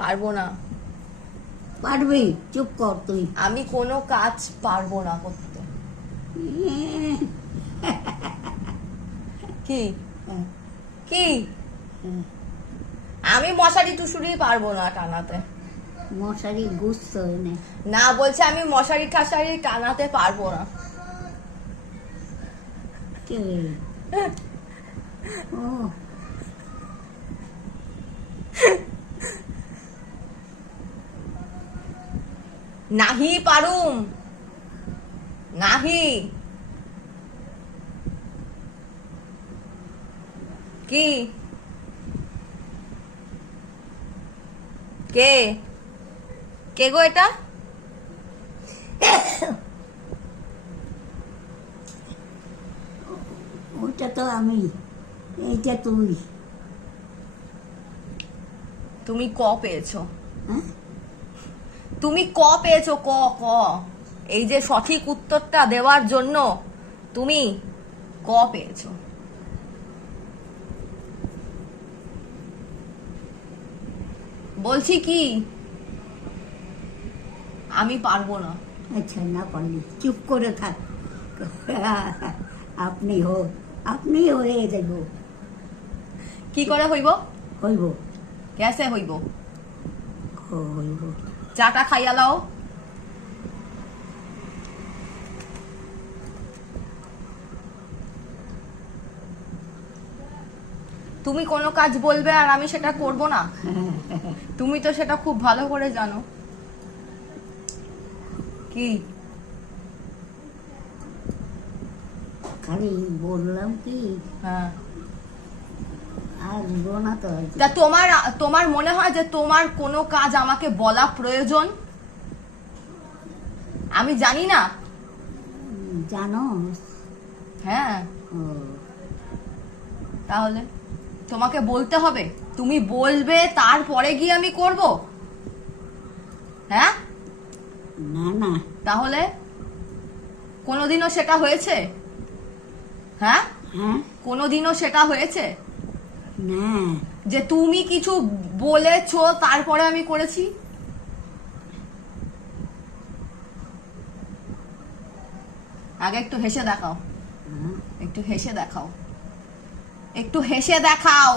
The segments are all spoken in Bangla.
পারবো না। পারবি? চুপ কর তুই। আমি কোনো কাজ পারবো না করতে। কি কি? আমি মশারি টুসুরি পারবো না টানাতে। মশারি গুছতে এনে না, বলছে আমি মশারি ঠাসারি টানাতে পারবো না। কে? ও নাহি পারুম, নাহি। কি? কে কে গো এটা? ওইটা তো আমি, এইটা তুই। তুমি ক পেয়েছো? হ্যাঁ? তুমি ক পেয়েছো? ক ক এই যে সঠিক উত্তরটা দেওয়ার জন্য তুমি ক পেয়েছো। বলছি কি, আমি পারবো না। আচ্ছা, না পারলি চুপ করে থাক। আপনি আপনি হয়ে যাব। কি করে হইব? হইব। কেসে হইব? হইব। চাটা খাইয়া লাও। তুমি কোনো কাজ বলবে আর আমি সেটা করব না? তুমি তো সেটা খুব ভালো করে জানো। কি? খালি বললাম কি, হ্যাঁ, আসবো না তো আজ। তা তোমার তোমার মনে হয় যে তোমার কোনো কাজ আমাকে বলা প্রয়োজন? আমি জানি না? জানো? হ্যাঁ। ও, তাহলে তোমাকে বলতে হবে, তুমি বলবে তারপরে গিয়ে আমি করব? হ্যাঁ? না না। তাহলে কোনোদিনও সেটা হয়েছে? হ্যাঁ, হ্যাঁ? কোনোদিনও সেটা হয়েছে না। যে তুমি কিছু বলেছো তারপরে আমি করেছি? আগে একটু হেসে দেখাও, হ্যাঁ? একটু হেসে দেখাও, একটু হেসে দেখাও,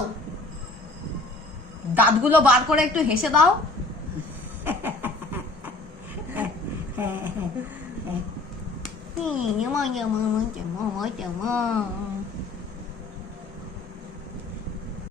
দাঁতগুলো বার করে একটু হেসে দাও। হ্যাঁ, হ্যাঁ, হ্যাঁ।